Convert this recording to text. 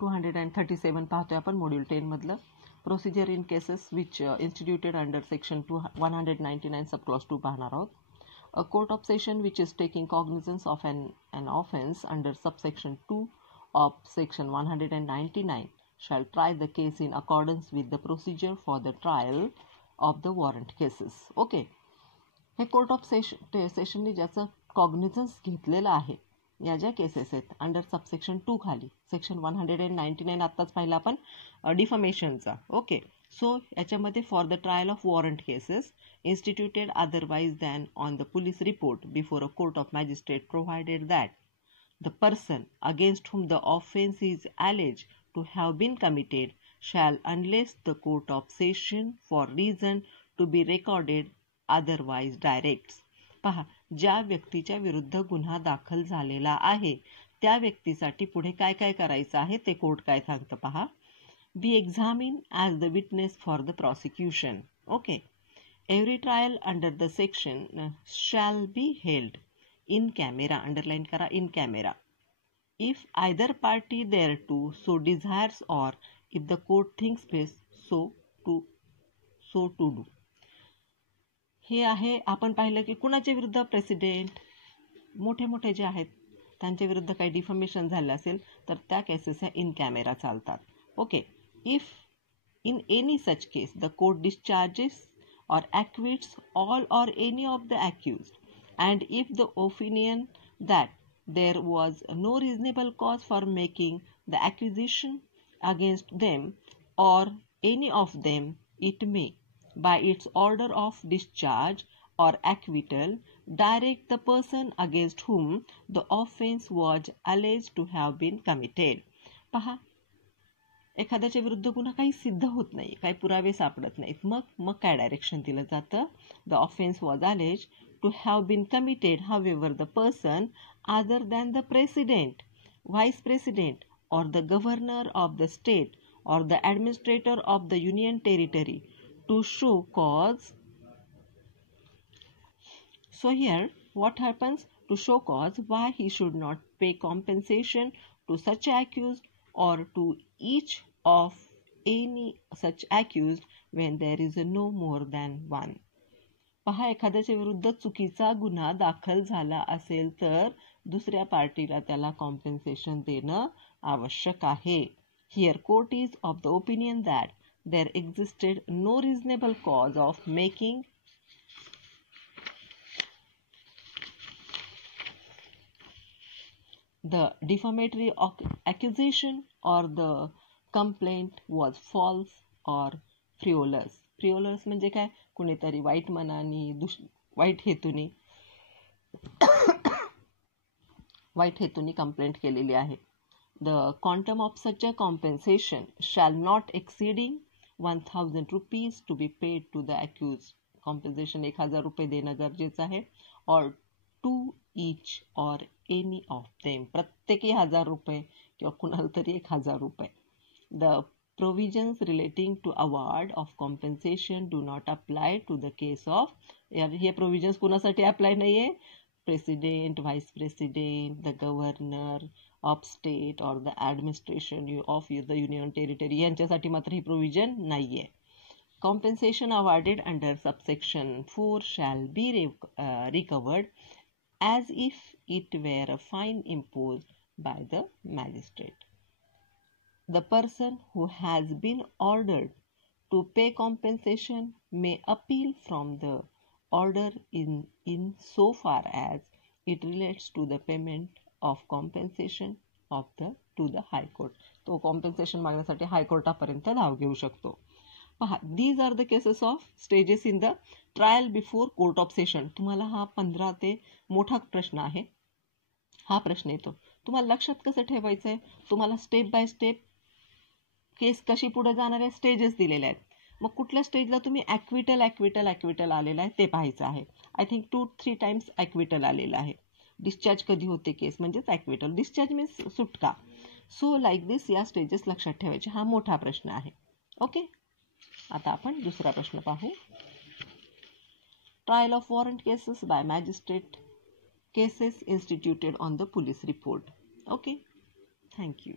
237 पाहतोय आपण मॉड्यूल 10 मधलं. Procedure in cases which instituted under section 199 sub clause 2 पाहणार आहोत. A court of session which is taking cognizance of an offence under subsection 2 of section 199 shall try the case in accordance with the procedure for the trial of the warrant cases. Okay. हे court of सेशनने ज्याचं cognisance घेतलेलं आहे या ज्या cases आहेत under subsection 2 खाली, section 199 आत्ताच पाहिला आपण डिफमेशनचा. ओके. सो याच्यामध्ये for the trial of warrant cases instituted otherwise than on the police report before a court of magistrate provided that the person against whom the offence is alleged to have been committed shall, unless the court of session for reason to be recorded otherwise directs. पहा, ज्या व्यक्तीच्या विरुद्ध गुन्हा दाखल झालेला आहे त्या व्यक्तीसाठी पुढे काय काय करायचं आहे ते कोर्ट काय सांगतं पहा. Be examine as the witness for the prosecution. Okay. Every trial under the section shall be held in camera. Underline kara, in camera. If either party thereto so desires, or if the court thinks best so to do. हे आहे. आपण पाहिलं की कुणाच्या विरुद्ध president मोठे जे आहेत त्यांच्या विरुद्ध काही डिफमेशन झालं असेल तर त्या केसेस ह्या इन कॅमेरा चालतात. Okay. If in any such case the court discharges or acquits all or any of the accused, and if the opinion that there was no reasonable cause for making the accusation against them or any of them, it may, by its order of discharge or acquittal, direct the person against whom the offence was alleged to have been committed. पहा, एखाद्याच्या विरुद्ध गुन्हा काही सिद्ध होत नाही, काही पुरावे सापडत नाहीत, मग काय डायरेक्शन दिलं जातं. The offence was alleged to have been committed however the person other than the president, vice president or the governor of the state or the administrator of the union territory to show cause. So here what happens? To show cause why he should not pay compensation to such accused or to each of any such accused when there is no more than one. पहा, एखाद्याच्या विरुद्ध चुकीचा गुन्हा दाखल झाला असेल तर दुसऱ्या पार्टीला त्याला कॉम्पेन्सेशन देणं आवश्यक आहे. Here court is of the opinion that there existed no reasonable cause of making the defamatory accusation or the complaint was false or frivolous. Frivolous म्हणजे काय? कुणीतरी वाईट मनाने वाईट हेतूने कंप्लेंट केलेली आहे. The quantum of such a compensation shall not exceeding 1000 rupees to be paid to the accused. Compensation 1000 रुपये देणं गरजेचं आहे. or to each or any of them. प्रत्येकी 1000 रुपये किंवा कुणाला तरी 1000 रुपये. The provisions relating to award of compensation do not apply to the case of. हे provisions कुणासाठी अप्लाय नाहीये? President, vice president, the governor of state और the administration of the union territory यांच्यासाठी मात्र ही प्रोव्हिजन नाहीये. Compensation awarded under subsection 4 shall be recovered as if it were a fine imposed by the magistrate. The person who has been ordered to pay compensation may appeal from the order in so far as it relates to the payment of compensation to the high court. तो compensation मागण्यासाठी हायकोर्टापर्यंत धाव घेऊ शकतो. पहा, these are the cases of stages in the trial before court of session. तुम्हाला हा 15 ते मोठा प्रश्न आहे. हा प्रश्न येतो तुम्हाला लक्षात कसं ठेवायचं आहे. तुम्हाला स्टेप बाय स्टेप केस कशी पुढे जाणार आहे स्टेजेस दिलेले आहेत. मग कुठल्या स्टेजला तुम्ही ॲक्विटल आलेला आहे ते पाहायचं आहे. आय थिंक 2-3 टाइम्स ॲक्विटल आलेलं आहे. डिस्चार्ज कधी होते केस म्हणजेच ॲक्विटल. डिस्चार्ज मीन्स सुटका. सो लाईक दिस या स्टेजेस लक्षात ठेवायचे. हा मोठा प्रश्न आहे. ओके. आता आपण दुसरा प्रश्न पाहू. Trial of warrant cases bye magistrate cases instituted on the police report. Okay, thank you.